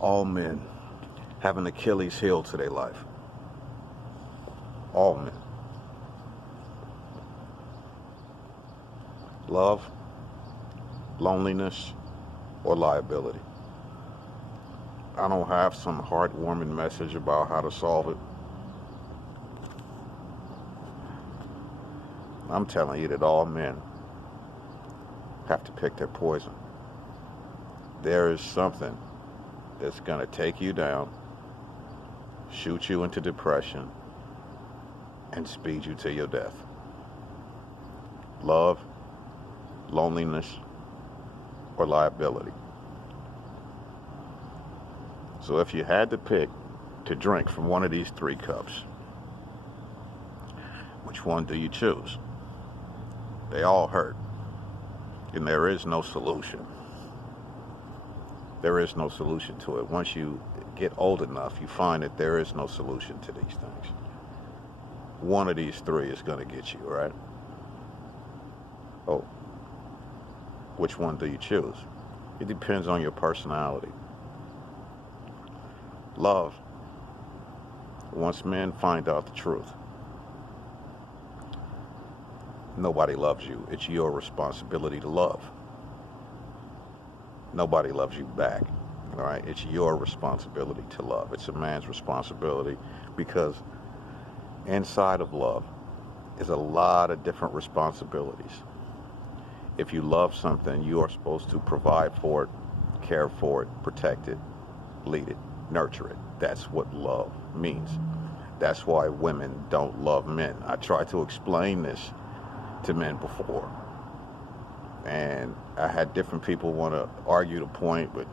All men have an Achilles heel to their life. All men. Love, loneliness, or liability. I don't have some heartwarming message about how to solve it. I'm telling you that all men have to pick their poison. There is something that's going to take you down, shoot you into depression, and speed you to your death. Love, loneliness, or liability. So if you had to pick to drink from one of these 3 cups, which one do you choose? They all hurt, and there is no solution. There is no solution to it. Once you get old enough, you find that there is no solution to these things. One of these 3 is going to get you, right? Oh, which one do you choose? It depends on your personality. Love. Once men find out the truth, nobody loves you. It's your responsibility to love. Nobody loves you back, all right? It's your responsibility to love. It's a man's responsibility, because inside of love is a lot of different responsibilities. If you love something, you are supposed to provide for it, care for it, protect it, lead it, nurture it. That's what love means. That's why women don't love men. I tried to explain this to men before, and I had different people want to argue the point, but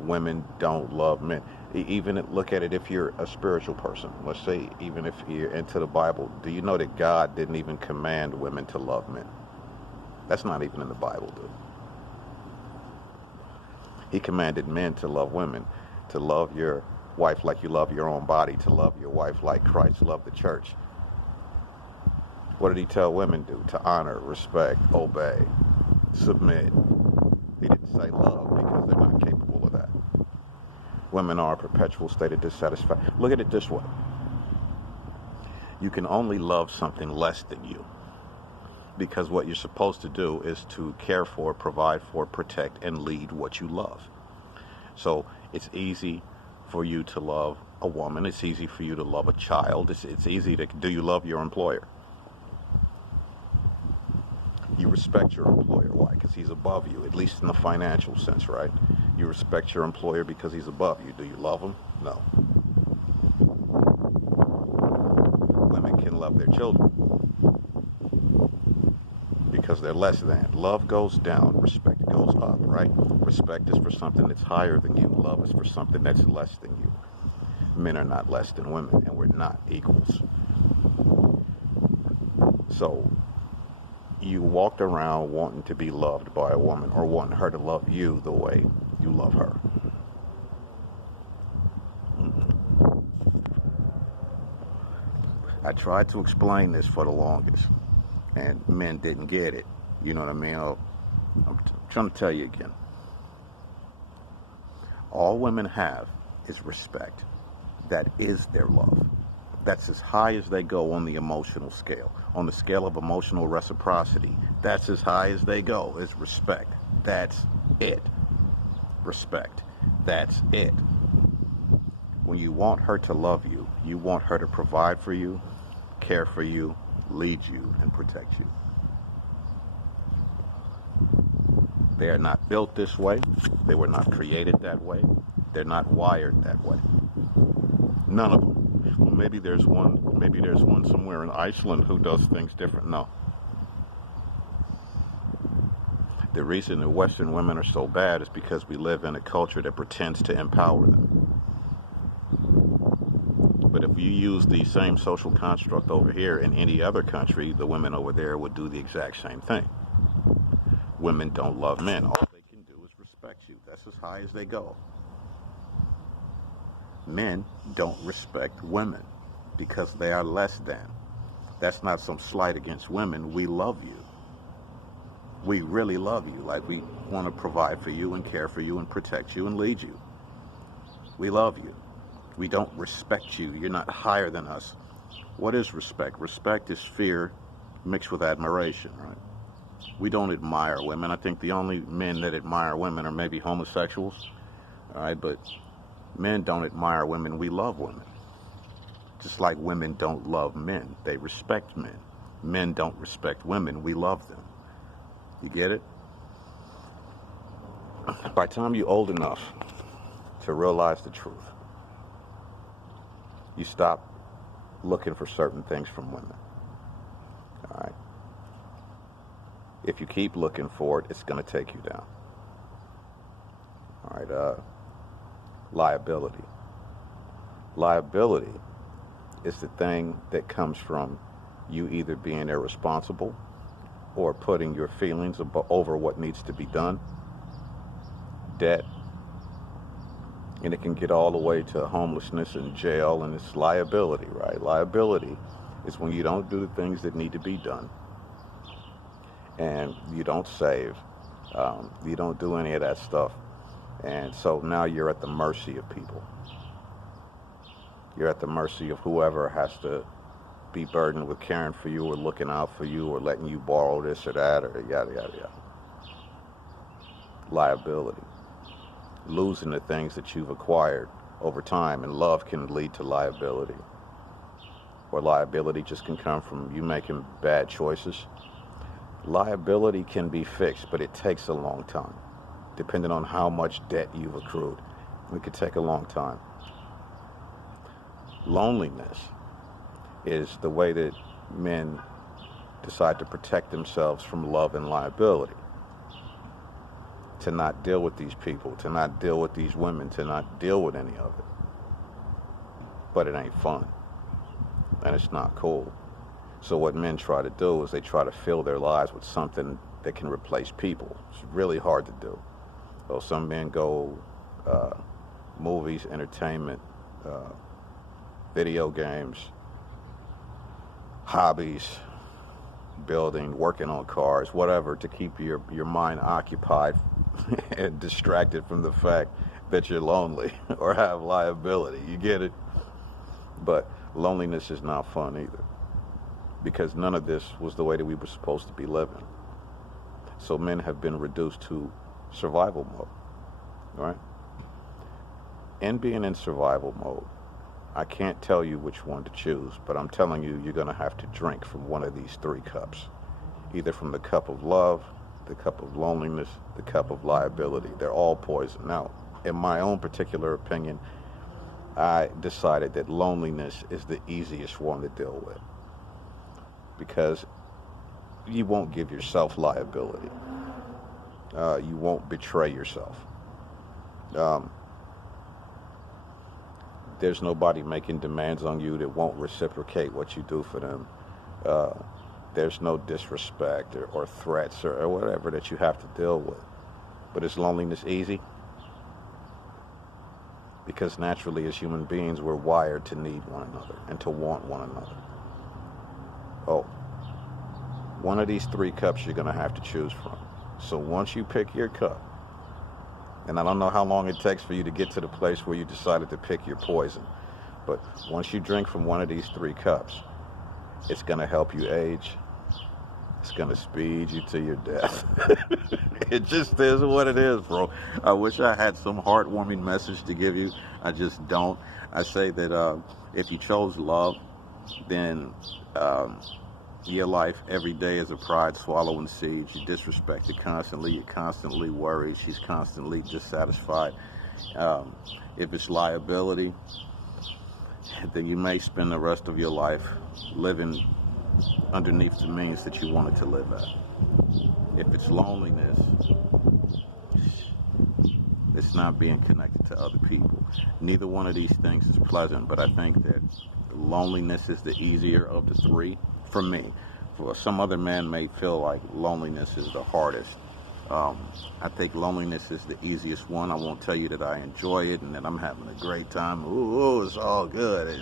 women don't love men. Even look at it, if you're a spiritual person, let's say even if you're into the Bible, do you know that God didn't even command women to love men? That's not even in the Bible, dude. He commanded men to love women, to love your wife like you love your own body, to love your wife like Christ loved the church. What did he tell women to do? To honor, respect, obey, submit. He didn't say love, because they're not capable of that. Women are a perpetual state of dissatisfaction. Look at it this way. You can only love something less than you, because what you're supposed to do is to care for, provide for, protect, and lead what you love. So it's easy for you to love a woman. It's easy for you to love a child. It's easy to, do you love your employer? You respect your employer. Why? Because he's above you, at least in the financial sense, right? You respect your employer because he's above you. Do you love him? No. Women can love their children because they're less than. Love goes down, respect goes up, right? Respect is for something that's higher than you. Love is for something that's less than you. Men are not less than women, and we're not equals. So you walked around wanting to be loved by a woman, or wanting her to love you the way you love her. I tried to explain this for the longest, and men didn't get it. You know what I mean? I'm trying to tell you again. All women have is respect. That is their love. That's as high as they go on the emotional scale. On the scale of emotional reciprocity, that's as high as they go, is respect. That's it. Respect. That's it. When you want her to love you, you want her to provide for you, care for you, lead you, and protect you. They are not built this way. They were not created that way. They're not wired that way. None of them. Well, maybe there's one somewhere in Iceland who does things different. No. The reason that Western women are so bad is because we live in a culture that pretends to empower them. But if you use the same social construct over here in any other country, the women over there would do the exact same thing. Women don't love men. All they can do is respect you. That's as high as they go. Men don't respect women because they are less than. That's not some slight against women. We love you. We really love you. Like, we want to provide for you and care for you and protect you and lead you. We love you. We don't respect you. You're not higher than us. What is respect? Respect is fear mixed with admiration, right? We don't admire women. I think the only men that admire women are maybe homosexuals, all right? But men don't admire women. We love women. Just like women don't love men. They respect men. Men don't respect women. We love them. You get it? By the time you're old enough to realize the truth, you stop looking for certain things from women. All right? If you keep looking for it, it's going to take you down. All right? Liability. Liability is the thing that comes from you either being irresponsible or putting your feelings over what needs to be done. Debt. And it can get all the way to homelessness and jail, and it's liability, right? Liability is when you don't do the things that need to be done, and you don't save, you don't do any of that stuff, and so now you're at the mercy of people. You're at the mercy of whoever has to be burdened with caring for you or looking out for you or letting you borrow this or that or yada, yada, yada. Liability. Losing the things that you've acquired over time, and love can lead to liability. Or liability just can come from you making bad choices. Liability can be fixed, but it takes a long time. Depending on how much debt you've accrued, it could take a long time. Loneliness is the way that men decide to protect themselves from love and liability. To not deal with these people, to not deal with these women, to not deal with any of it. But it ain't fun. And it's not cool. So what men try to do is they try to fill their lives with something that can replace people. It's really hard to do. So some men go movies, entertainment, video games, hobbies, building, working on cars, whatever, to keep your mind occupied and distracted from the fact that you're lonely or have liability. You get it? But loneliness is not fun either, because none of this was the way that we were supposed to be living. So men have been reduced to survival mode, right? And being in survival mode, I can't tell you which one to choose, but I'm telling you, you're going to have to drink from one of these three cups. Either from the cup of love, the cup of loneliness, the cup of liability. They're all poison. Now, in my own particular opinion, I decided that loneliness is the easiest one to deal with, because you won't give yourself liability. You won't betray yourself. There's nobody making demands on you that won't reciprocate what you do for them. There's no disrespect or threats or whatever that you have to deal with. But is loneliness easy? Because naturally, as human beings, we're wired to need one another and to want one another. Oh, one of these three cups you're going to have to choose from. So once you pick your cup, and I don't know how long it takes for you to get to the place where you decided to pick your poison, but once you drink from one of these three cups, it's going to help you age. It's going to speed you to your death. It just is what it is, bro. I wish I had some heartwarming message to give you. I just don't. I say that if you chose love, then your life every day is a pride swallowing seed. You disrespect it constantly. You're constantly worried. She's constantly dissatisfied. If it's liability, then you may spend the rest of your life living underneath the means that you wanted to live at. If it's loneliness, it's not being connected to other people. Neither one of these things is pleasant, but I think that loneliness is the easier of the three for me. For some other men may feel like loneliness is the hardest. I think loneliness is the easiest one. I won't tell you that I enjoy it and that I'm having a great time. Ooh, it's all good.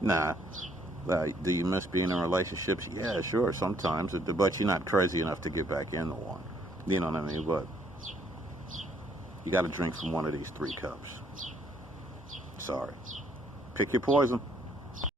Nah. Do you miss being in relationships? Yeah, sure, sometimes. But you're not crazy enough to get back into one. You know what I mean? But you got to drink from one of these three cups. Sorry. Pick your poison.